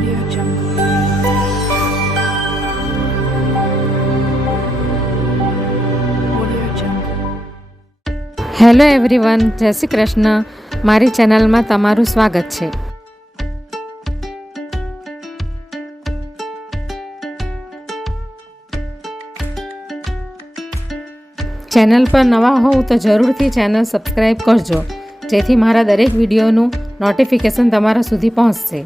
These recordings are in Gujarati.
Audio Jungle. Audio Jungle. Hello everyone, જય શ્રી કૃષ્ણ. મારી ચેનલમાં તમારું સ્વાગત છે. ચેનલ પર નવા હોવ તો જરૂરથી ચેનલ સબસ્ક્રાઈબ કરજો, જેથી મારા દરેક વિડીયોનું નોટિફિકેશન તમારા સુધી પહોંચશે.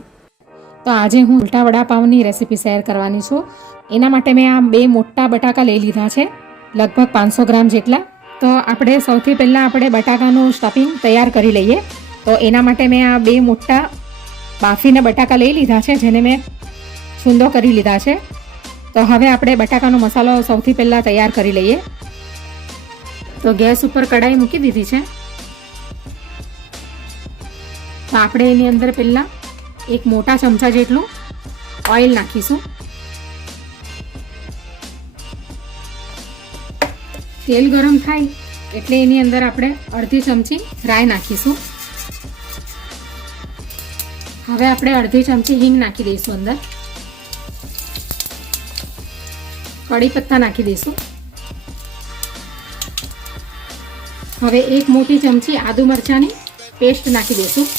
તો આજે હું ઉલટા વડાપાવની રેસીપી શેર કરવાની છું. એના માટે મેં આ 2 મોટા બટાકા લઈ લીધા છે, લગભગ 500 ગ્રામ જેટલા. તો આપણે સૌથી પહેલાં આપણે બટાકાનું સ્ટફિંગ તૈયાર કરી લઈએ. તો એના માટે મેં આ 2 મોટા બાફીને બટાકા લઈ લીધા છે, જેને મેં છૂંદો કરી લીધા છે. તો હવે આપણે બટાકાનો મસાલો સૌથી પહેલાં તૈયાર કરી લઈએ. તો ગેસ ઉપર કઢાઈ મૂકી દીધી છે. તો આપણે એની અંદર પહેલાં એક મોટા ચમચા જેટલું ઓઇલ નાખીશું. તેલ ગરમ થાય એટલે એની અંદર આપણે અડધી ચમચી રાઈ નાખીશું. હવે આપણે અડધી ચમચી હિંગ નાખી દઈશું અંદર. કડી પત્તા નાખી દઈશું. હવે એક મોટી ચમચી આદુ મરચાંની પેસ્ટ નાખી દઈશું.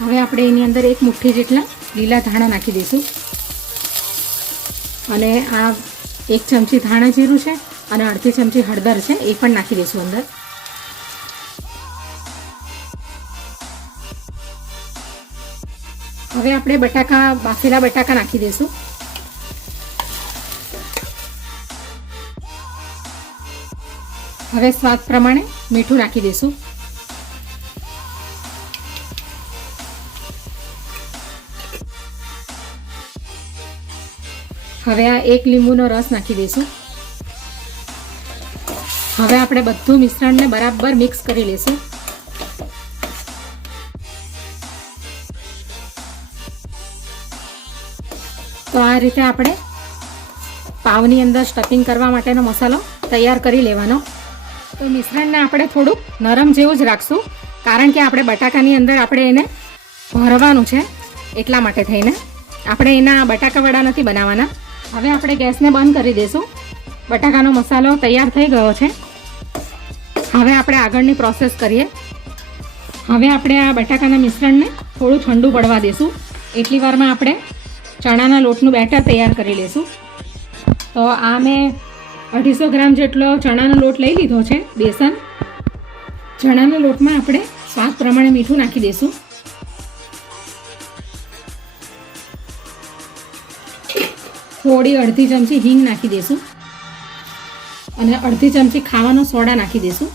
હવે આપણે એની અંદર એક મુઠ્ઠી જેટલા લીલા ધાણા નાખી દઈશું. અને આ એક ચમચી ધાણા જીરું છે અને અડધી ચમચી હળદર છે, એ પણ નાખી દઈશું અંદર. હવે આપણે બાફેલા બટાકા નાખી દઈશું. હવે સ્વાદ પ્રમાણે મીઠું નાખી દઈશું. હવે આ એક લીંબુનો રસ નાખી દઈશું. હવે આપણે બધું મિશ્રણને બરાબર મિક્સ કરી લઈશું. તો આ રીતે આપણે પાવની અંદર સ્ટફિંગ કરવા માટેનો મસાલો તૈયાર કરી લેવાનો. તો મિશ્રણને આપણે થોડુંક નરમ જેવું જ રાખશું, કારણ કે આપણે બટાકાની અંદર આપણે એને ભરવાનું છે, એટલા માટે થઈને આપણે એના બટાકા વડા નથી બનાવવાના. હવે આપણે ગેસને બંધ કરી દઈશું. બટાકાનો મસાલો તૈયાર થઈ ગયો છે. હવે આપણે આગળની પ્રોસેસ કરીએ. હવે આપણે આ બટાકાના મિશ્રણને થોડું ઠંડુ પડવા દઈશું. એટલી વારમાં આપણે ચણાના લોટનું બેટર તૈયાર કરી લઈશું. તો આ મેં 250 ગ્રામ જેટલો ચણાનો લોટ લઈ લીધો છે, બેસન. ચણાના લોટમાં આપણે સ્વાદ પ્રમાણે મીઠું નાખી દઈશું. થોડી અડધી ચમચી હિંગ નાખી દઈશું અને અડધી ચમચી ખાવાનો સોડા નાખી દઈશું.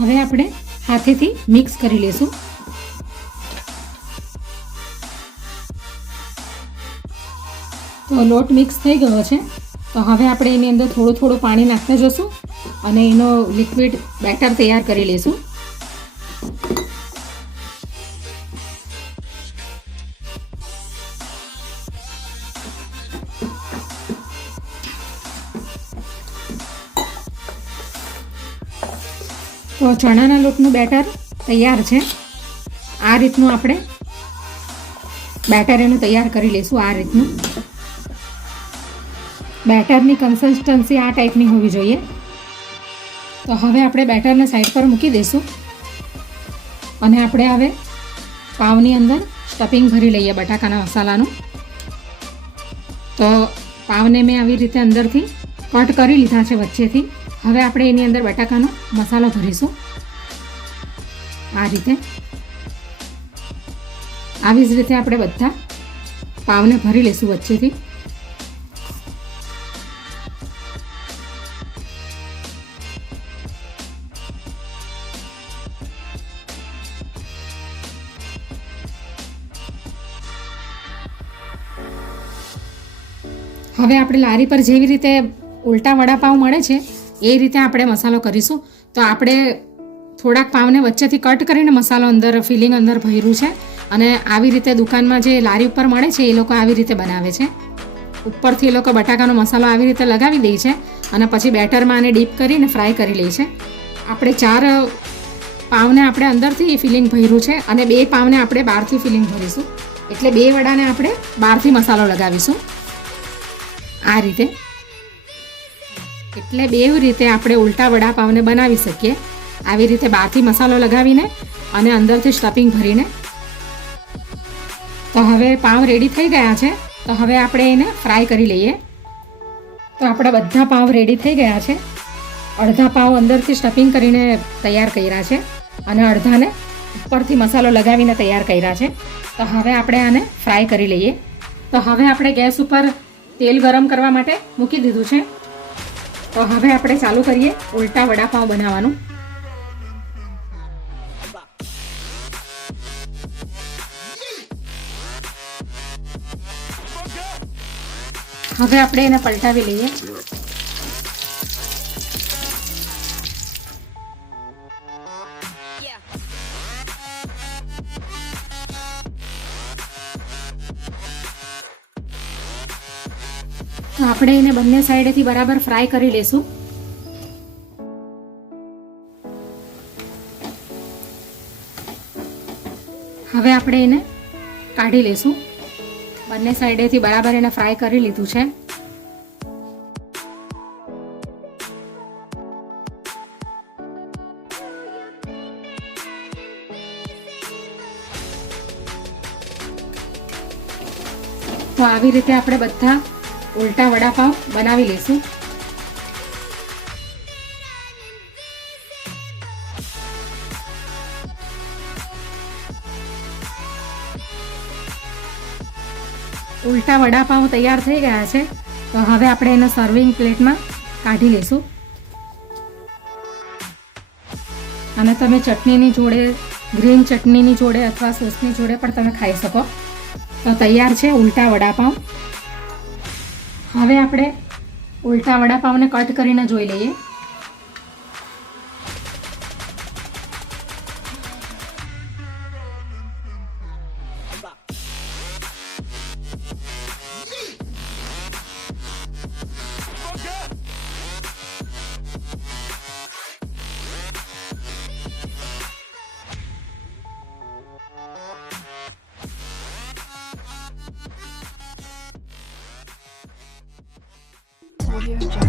હવે આપણે હાથેથી મિક્સ કરી લઈશું. તો લોટ મિક્સ થઈ ગયો છે. તો હવે આપણે એની અંદર થોડું થોડું પાણી નાખતા જશું અને એનો લિક્વિડ બેટર તૈયાર કરી લઈશું. તો ચણાના લોટનું બેટર તૈયાર છે. આ રીતનું આપણે બેટર એનું તૈયાર કરી લઈશું. આ રીતનું બેટરની કન્સિસ્ટન્સી આ ટાઈપની હોવી જોઈએ. તો હવે આપણે બેટરને સાઈડ પર મૂકી દઈશું અને આપણે હવે પાવની અંદર સ્ટફિંગ ભરી લઈએ બટાકાના મસાલાનું. તો પાવને મેં આવી રીતે અંદરથી કટ કરી લીધા છે વચ્ચેથી. હવે આપણે એની અંદર બટાકાનો મસાલો ભરીશું. આ રીતે આવી જ રીતે આપણે બધા પાવને ભરી લઈશું વચ્ચેથી. હવે આપણે લારી પર જેવી રીતે ઉલટા વડાપાવ મળે છે એ રીતે આપણે મસાલો કરીશું. તો આપણે થોડાક પાવને વચ્ચેથી કટ કરીને મસાલો અંદર ફિલિંગ અંદર ભર્યું છે. અને આવી રીતે દુકાનમાં જે લારી ઉપર મળે છે એ લોકો આવી રીતે બનાવે છે. ઉપરથી એ લોકો બટાકાનો મસાલો આવી રીતે લગાવી દે છે અને પછી બેટરમાં આને ડીપ કરીને ફ્રાય કરી લે છે. આપણે 4 પાવને આપણે અંદરથી ફિલિંગ ભર્યું છે અને 2 પાવને આપણે બહારથી ફિલિંગ ભરીશું. એટલે 2 વડાને આપણે બહારથી મસાલો લગાવીશું આ રીતે. એટલે 2 રીતે આપણે ઉલટા વડાપાવને બનાવી શકીએ. આવી રીતે બહારથી મસાલો લગાવીને અને અંદરથી સ્ટફિંગ ભરીને. તો હવે પાવ રેડી થઈ ગયા છે. તો હવે આપણે એને ફ્રાય કરી લઈએ. તો આપણા બધા પાવ રેડી થઈ ગયા છે. અડધા પાવ અંદરથી સ્ટફિંગ કરીને તૈયાર કર્યા છે અને અડધાને ઉપરથી મસાલો લગાવીને તૈયાર કર્યા છે. તો હવે આપણે આને ફ્રાય કરી લઈએ. તો હવે આપણે ગેસ ઉપર તેલ ગરમ કરવા માટે મૂકી દીધું છે. તો હવે આપણે ચાલુ કરીએ ઉલટા વડાપાવ બનાવવાનું. હવે આપણે એને પલટાવી લઈએ. તો આપણે એને બંને સાઈડેથી બરાબર ફ્રાય કરી લેશું. હવે આપણે એને કાઢી લેશું. બંને સાઈડેથી બરાબર એને ફ્રાય કરી લીધું છે. તો આવી રીતે આપણે બધા ઉલટા વડાપાવ બનાવી લઈશું. ઉલટા વડાપાવ તૈયાર થઈ ગયા છે. તો હવે આપણે એને સર્વિંગ પ્લેટમાં કાઢી લઈશું. અને તમે ચટણીની જોડે, ગ્રીન ચટણીની જોડે અથવા સોસની જોડે પણ તમે ખાઈ શકો. તો તૈયાર છે ઉલટા વડાપાવ. હવે આપણે ઉલટા વડાપાવને કટ કરીને જોઈ લઈએ. Audio Jungle.